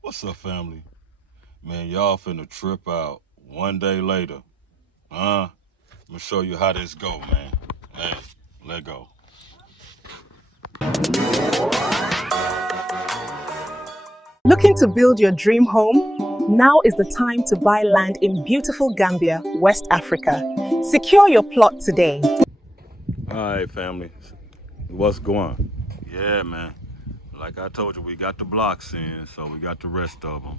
What's up, family? Man, y'all finna trip out one day later. I'm gonna show you how this go, man. Hey, let go. Looking to build your dream home? Now is the time to buy land in beautiful Gambia, West Africa. Secure your plot today. All right, family. What's going? Yeah, man. Like I told you, we got the blocks in, so we got the rest of them.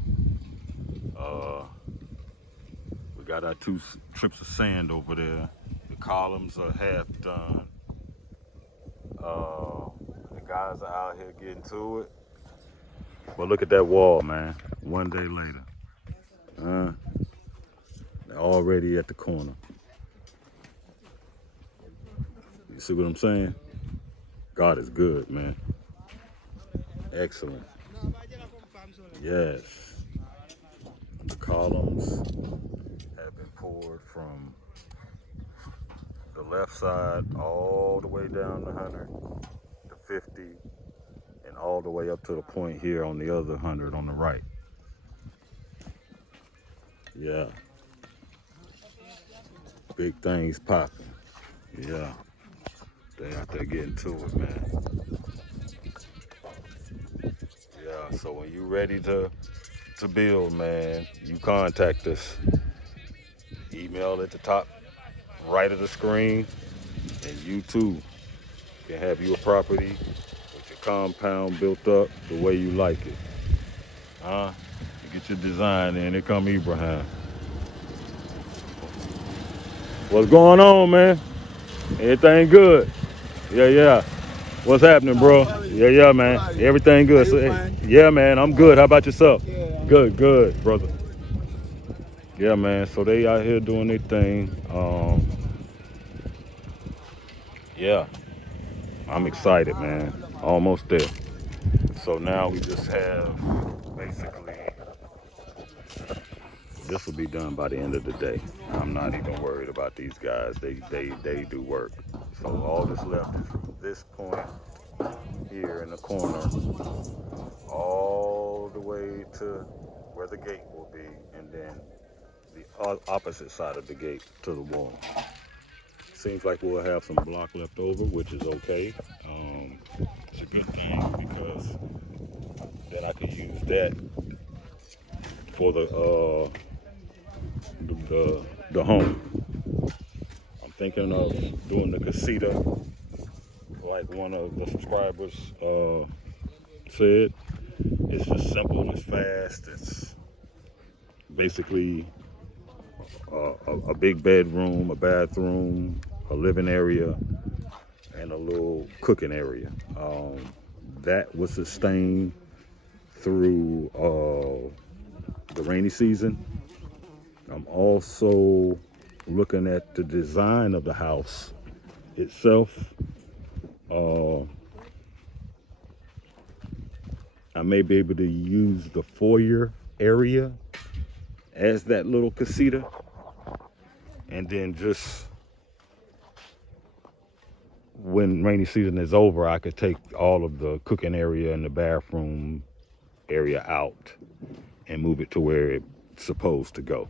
We got our two trips of sand over there. The columns are half done. The guys are out here getting to it. But look at that wall, man. One day later. Uh, they're already at the corner. You see what I'm saying? God is good, man. Excellent. Yes. The columns have been poured from the left side all the way down the 100, the 50, and all the way up to the point here on the other 100 on the right. Yeah. Big things popping. Yeah. They out there getting to it, man. Yeah. So when you ready to build, man, you contact us. Email at the top right of the screen, and you too can have your property with your compound built up the way you like it. You get your design in, here come Ibrahim. What's going on, man? Everything good? Yeah, yeah. What's happening, bro? Yeah, yeah, man. Everything good. So, yeah, man, I'm good. How about yourself? Good, good, brother. Yeah, man. So they out here doing their thing. Yeah, I'm excited, man. Almost there. So now we just have basically this will be done by the end of the day. I'm not even worried about these guys. They do work. So all that's left is from this point here in the corner all the way to where the gate will be, and then the opposite side of the gate to the wall. Seems like we'll have some block left over, which is okay. It's a good thing because then I can use that for the home. I'm thinking of doing the casita like one of the subscribers said. It's just simple, it's fast, it's basically a big bedroom, a bathroom, a living area, and a little cooking area. That was sustained through the rainy season. I'm also looking at the design of the house itself. I may be able to use the foyer area as that little casita, and then just when rainy season is over, I could take all of the cooking area and the bathroom area out and move it to where it's supposed to go,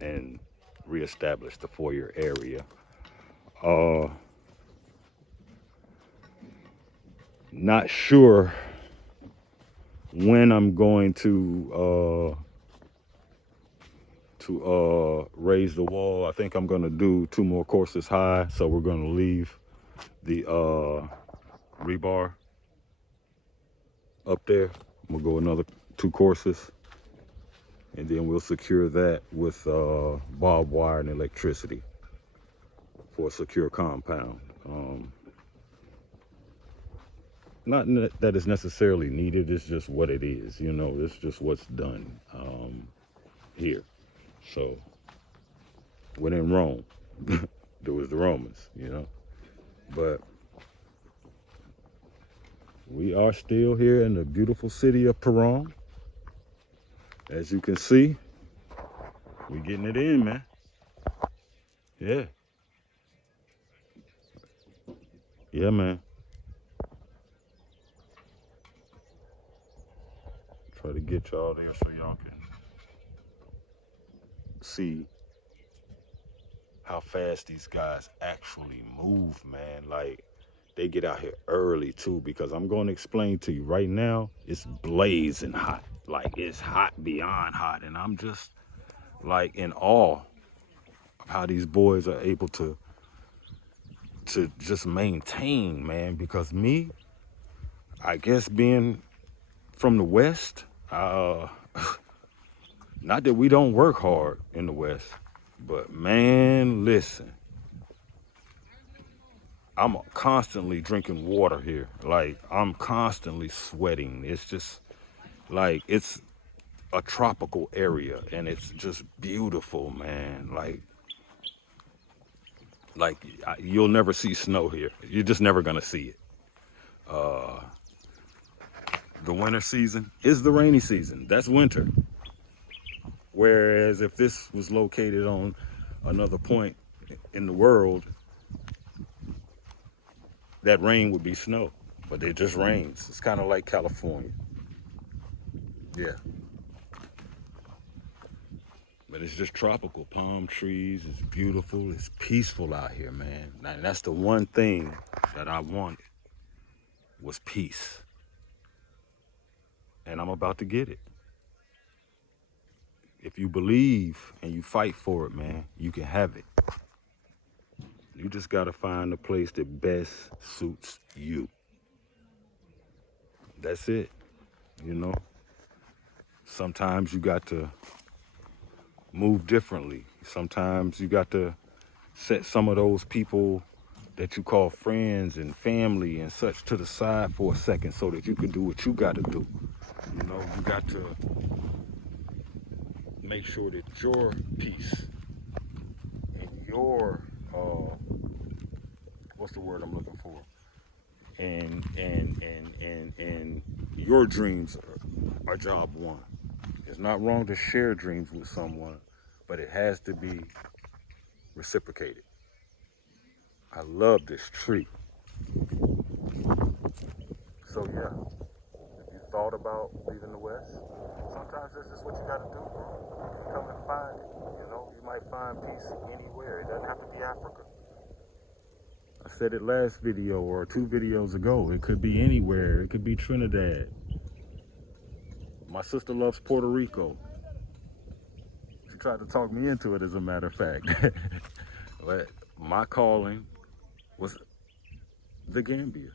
and reestablish the foyer area. Not sure when I'm going to raise the wall. I think I'm going to do 2 more courses high, so we're going to leave the rebar up there. We'll go another 2 courses, and then we'll secure that with barbed wire and electricity for a secure compound. Not that it's necessarily needed, it's just what it is, you know, it's just what's done here. So when in Rome, there was the Romans, you know. But we are still here in the beautiful city of Peron. As you can see, we getting it in, man. Yeah. Yeah, man. Try to get y'all there so y'all can see how fast these guys actually move, man. Like, they get out here early too, because I'm going to explain to you right now, it's blazing hot. Like, it's hot beyond hot, and I'm just like in awe of how these boys are able to just maintain, man. Because me, I guess being from the West, not that we don't work hard in the West, but man, listen, I'm constantly drinking water here. Like, I'm constantly sweating. It's just like, it's a tropical area, and it's just beautiful, man. You'll never see snow here. You're just never gonna see it. The winter season is the rainy season. That's winter. Whereas if this was located on another point in the world, that rain would be snow. But it just rains. It's kind of like California. Yeah. But it's just tropical. Palm trees. It's beautiful. It's peaceful out here, man. And that's the one thing that I wanted, was peace. And I'm about to get it. If you believe and you fight for it, man, you can have it. You just got to find the place that best suits you. That's it, you know? Sometimes you got to move differently. Sometimes you got to set some of those people that you call friends and family and such to the side for a second so that you can do what you got to do. You know, you got to make sure that your peace and your, what's the word I'm looking for? And your dreams are job one. It's not wrong to share dreams with someone, but it has to be reciprocated. I love this tree. So yeah, if you thought about leaving the West, sometimes this is what you gotta do, bro. You come and find it. You know, you might find peace anywhere. It doesn't have to be Africa. I said it last video or 2 videos ago. It could be anywhere. It could be Trinidad. My sister loves Puerto Rico. She tried to talk me into it, as a matter of fact. But my calling was the Gambia.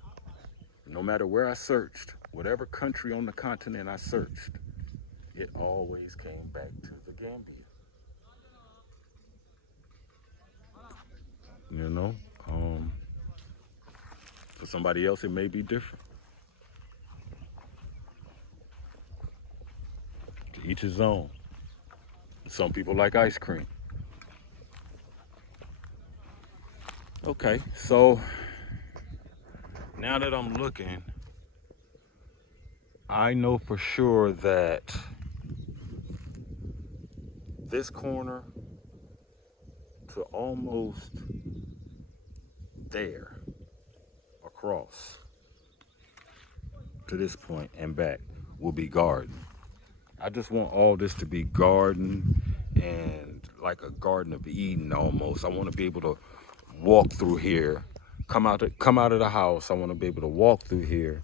No matter where I searched, whatever country on the continent I searched, it always came back to the Gambia. You know, for somebody else, it may be different. To each his own. Some people like ice cream. Okay, so now that I'm looking, I know for sure that this corner to almost there, across to this point and back, will be garden. I just want all this to be garden, and like a Garden of Eden almost. I want to be able to walk through here, come out of the house. I want to be able to walk through here,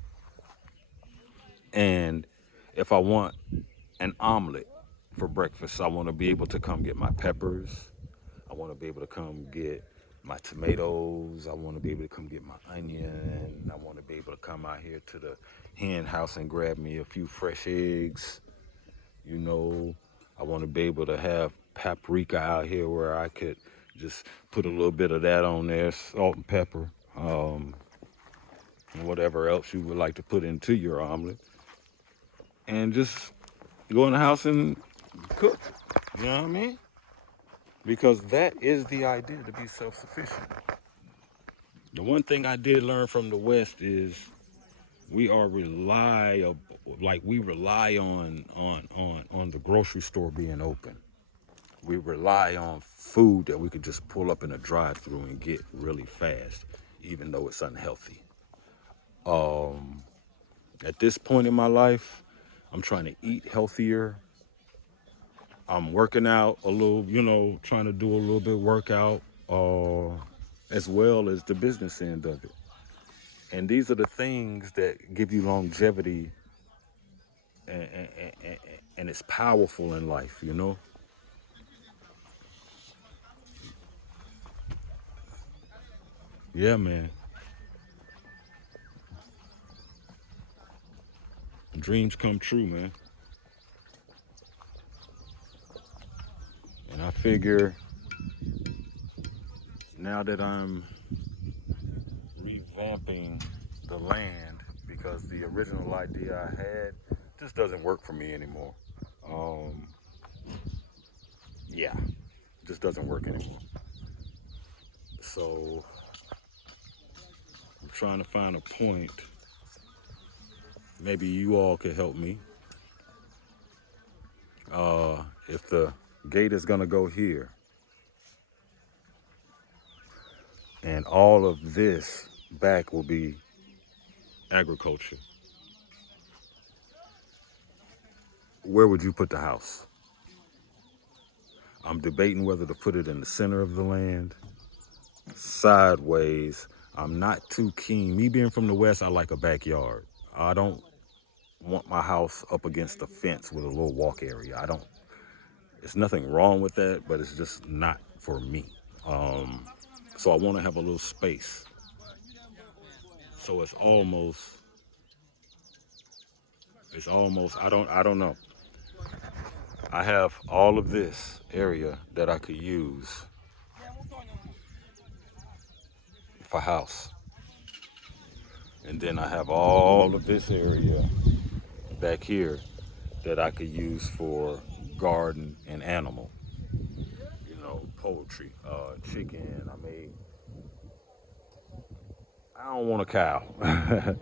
and if I want an omelet for breakfast, I want to be able to come get my peppers. I want to be able to come get my tomatoes. I want to be able to come get my onion. I want to be able to come out here to the hen house and grab me a few fresh eggs. You know, I want to be able to have paprika out here where I could just put a little bit of that on there, salt and pepper, and whatever else you would like to put into your omelet. And just go in the house and cook. You know what I mean? Because that is the idea, to be self-sufficient. The one thing I did learn from the West is we rely on the grocery store being open. We rely on food that we could just pull up in a drive-through and get really fast, even though it's unhealthy. At this point in my life, I'm trying to eat healthier. I'm working out a little, trying to do a little bit of workout, as well as the business end of it. And these are the things that give you longevity, and, and it's powerful in life. Yeah, man. Dreams come true, man. And I figure now that I'm revamping the land, because the original idea I had just doesn't work for me anymore. Um, yeah, just doesn't work anymore. So I'm trying to find a point. Maybe you all could help me. If the gate is gonna go here, and all of this back will be agriculture, where would you put the house? I'm debating whether to put it in the center of the land, sideways. I'm not too keen. Me being from the West, I like a backyard. I don't want my house up against a fence with a little walk area. I don't, There's nothing wrong with that, but it's just not for me. Um, so I want to have a little space. So I don't know. I have all of this area that I could use for house. And then I have all of this area back here that I could use for garden and animal. Poultry, chicken. I don't want a cow. I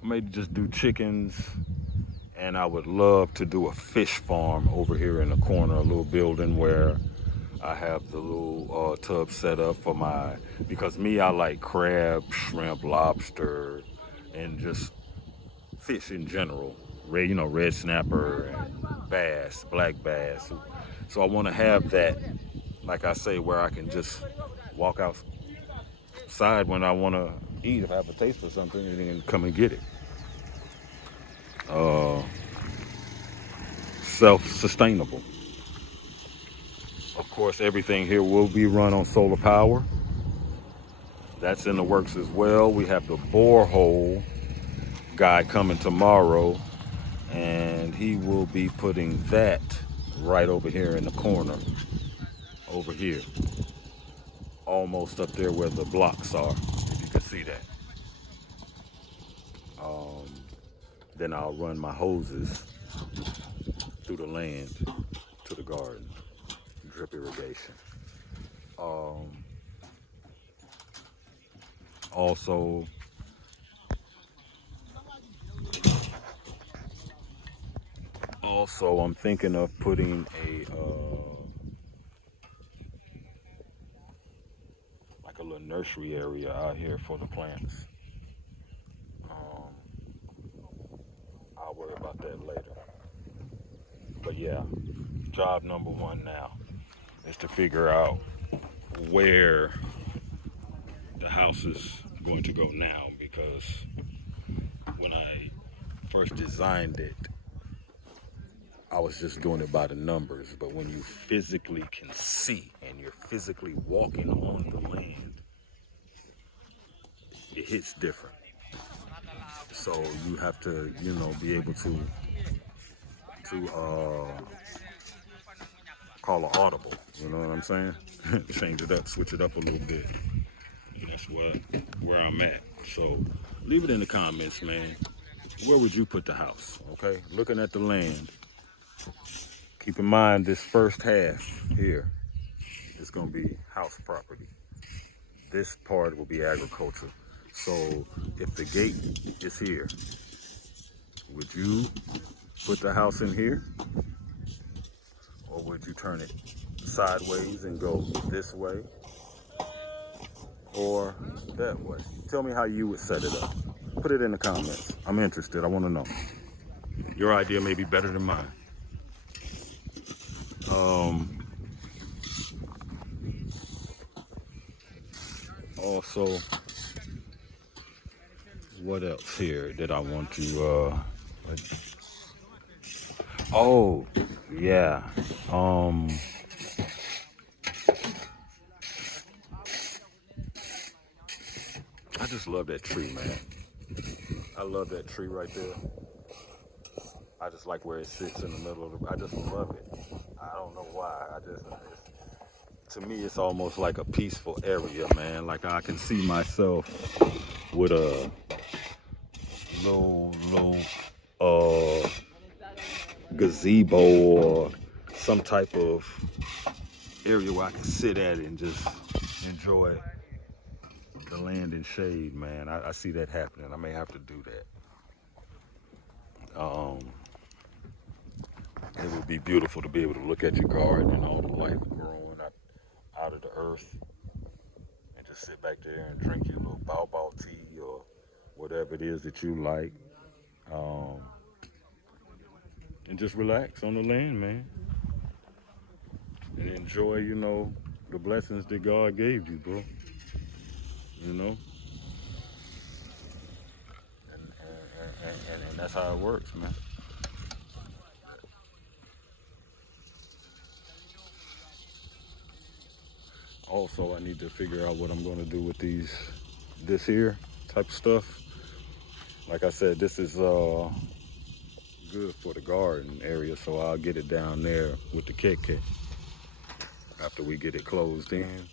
may just do chickens, and I would love to do a fish farm over here in the corner, a little building where I have the little tub set up for because I like crab, shrimp, lobster, and just fish in general. Red snapper and bass, black bass. So I want to have that, like I say, where I can just walk outside when I want to eat, if I have a taste for something, and then come and get it. Uh, Self-sustainable. Of course, everything here will be run on solar power. That's in the works as well. We have the borehole guy coming tomorrow, and he will be putting that right over here in the corner, over here, almost up there where the blocks are, if you can see that. Um, then I'll run my hoses through the land to the garden, drip irrigation. Um, also, I'm thinking of putting like a little nursery area out here for the plants. Um, I'll worry about that later. But yeah, job number one now is to figure out where the house is going to go now, because when I first designed it, I was just doing it by the numbers. But when you physically can see and you're physically walking on the land, it hits different. So you have to, be able to call an audible. You know what I'm saying? Change it up, switch it up a little bit. And that's where I'm at. So leave it in the comments, man. Where would you put the house? Okay, looking at the land. Keep in mind this first half here is going to be house property. This part will be agriculture. So if the gate is here, would you put the house in here? Or would you turn it sideways and go this way or that way? Tell me how you would set it up. Put it in the comments. I'm interested. I want to know. Your idea may be better than mine. Also, what else here did I want to? Oh, yeah. Um, I just love that tree, man. I love that tree right there. I just like where it sits in the middle of the. I just love it. I don't know why. To me, it's almost like a peaceful area, man. Like I can see myself with a low uh gazebo or some type of area where I can sit at it and just enjoy the land and shade, man. I see that happening. I may have to do that. Um, it would be beautiful to be able to look at your garden and all the life growing out of the earth and just sit back there and drink your little bao tea or whatever it is that you like. Um, and just relax on the land, man. And enjoy, the blessings that God gave you, bro. You know? And that's how it works, man. Also, I need to figure out what I'm going to do with this here type of stuff. Like I said, this is good for the garden area, so I'll get it down there with the keke after we get it closed in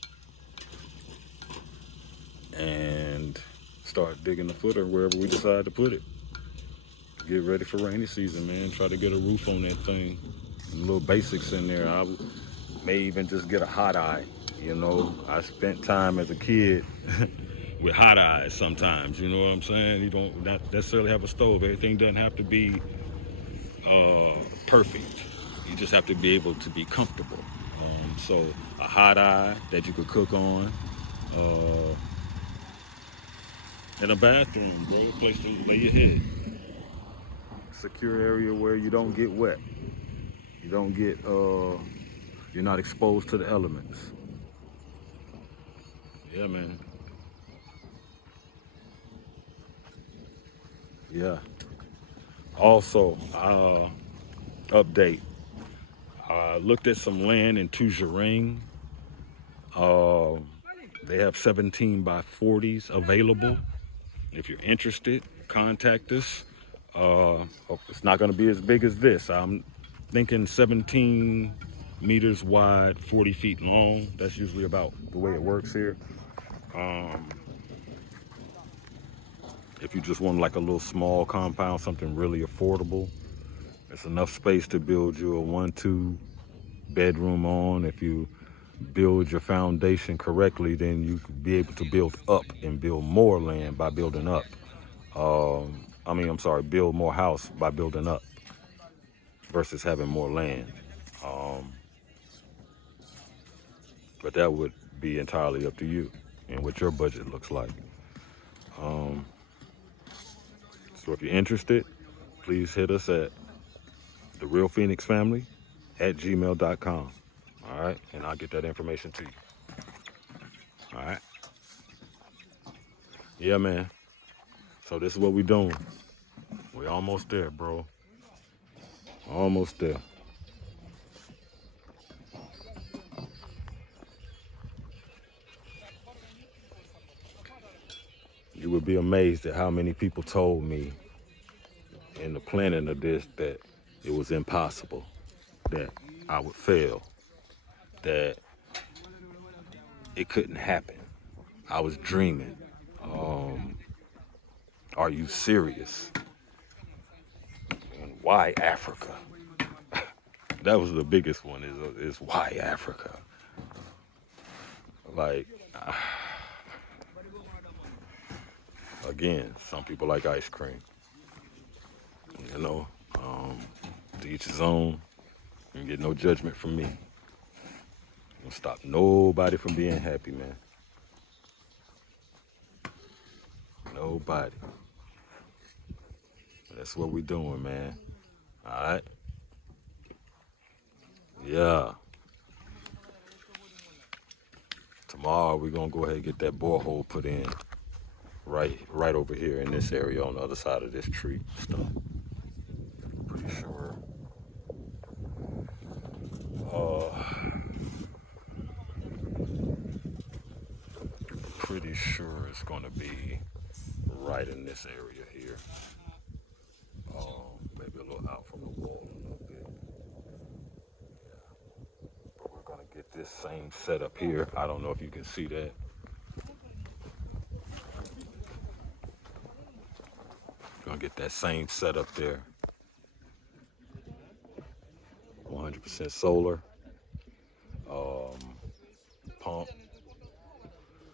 and start digging the footer wherever we decide to put it. Get ready for rainy season, man. Try to get a roof on that thing. And little basics in there. I may even just get a hot eye. I spent time as a kid with hot eyes sometimes. You know what I'm saying? You don't not necessarily have a stove. Everything doesn't have to be perfect. You just have to be able to be comfortable. So a hot eye that you could cook on, uh, and a bathroom, bro, a place to lay your head. Secure area where you don't get wet. You don't get, you're not exposed to the elements. Yeah, man. Yeah. Also, update. I looked at some land in Tujaring. Uh, they have 17 by 40s available. If you're interested, contact us. It's not going to be as big as this. I'm thinking 17 meters wide, 40 feet long. That's usually about the way it works here. If you just want like a little small compound, something really affordable, it's enough space to build you a 1-2 bedroom on. If you build your foundation correctly, then you could be able to build up and build more land by building up. Build more house by building up versus having more land. Um, but that would be entirely up to you and what your budget looks like. Um, so if you're interested, please hit us at the Real Pheonix Family at gmail.com. All right, and I'll get that information to you. All right. Yeah, man. So this is what we doing. We almost there, bro. Almost there. You would be amazed at how many people told me in the planning of this that it was impossible, that I would fail, that it couldn't happen. I was dreaming. Um, are you serious? And why Africa? That was the biggest one. Is why Africa? Like, again, some people like ice cream. You know, to each his own. You get no judgment from me. Don't stop nobody from being happy, man. Nobody. That's what we doing, man. All right. Yeah. Tomorrow we're gonna go ahead and get that borehole put in right over here in this area on the other side of this tree stump. Pretty sure. Pretty sure it's gonna be right in this area here. Maybe a little out from the wall a little bit. But we're gonna get this same setup here. I don't know if you can see that. Gonna get that same setup there. 100% solar. Pump.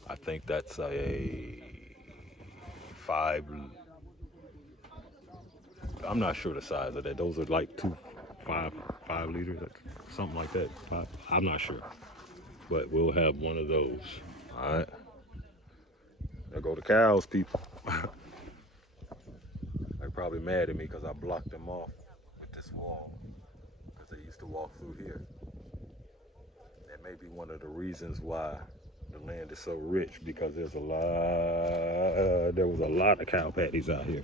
I think that's a 5. I'm not sure the size of that. Those are like 5 liters, something like that. I'm not sure, but we'll have one of those. All right. There go the cows, people. They're probably mad at me because I blocked them off with this wall because they used to walk through here. That may be one of the reasons why the land is so rich, because there was a lot of cow patties out here.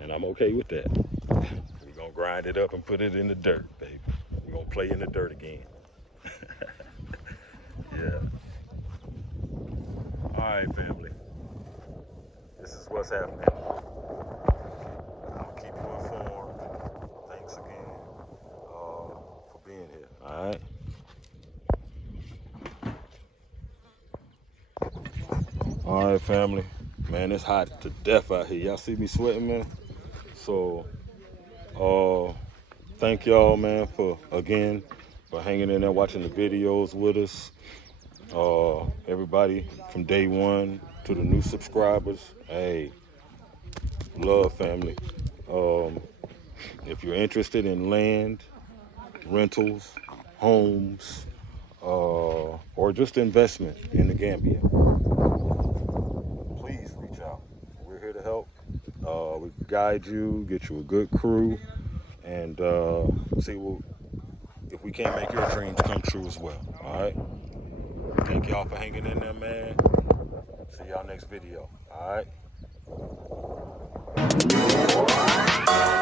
And I'm okay with that. We're gonna grind it up and put it in the dirt, baby. We're gonna play in the dirt again. Yeah. All right, family. This is what's happening. I'll keep you informed. Thanks again for being here. All right. All right, family. Man, it's hot to death out here. Y'all see me sweating, man? So, thank y'all, man, for hanging in there, watching the videos with us. Everybody from day one to the new subscribers. Hey, love, family. If you're interested in land, rentals, homes, or just investment in the Gambia, please reach out. We're here to help. We guide you, get you a good crew, and see if we can't make your dreams come true as well. All right. Thank y'all for hanging in there, man. See y'all next video. All right.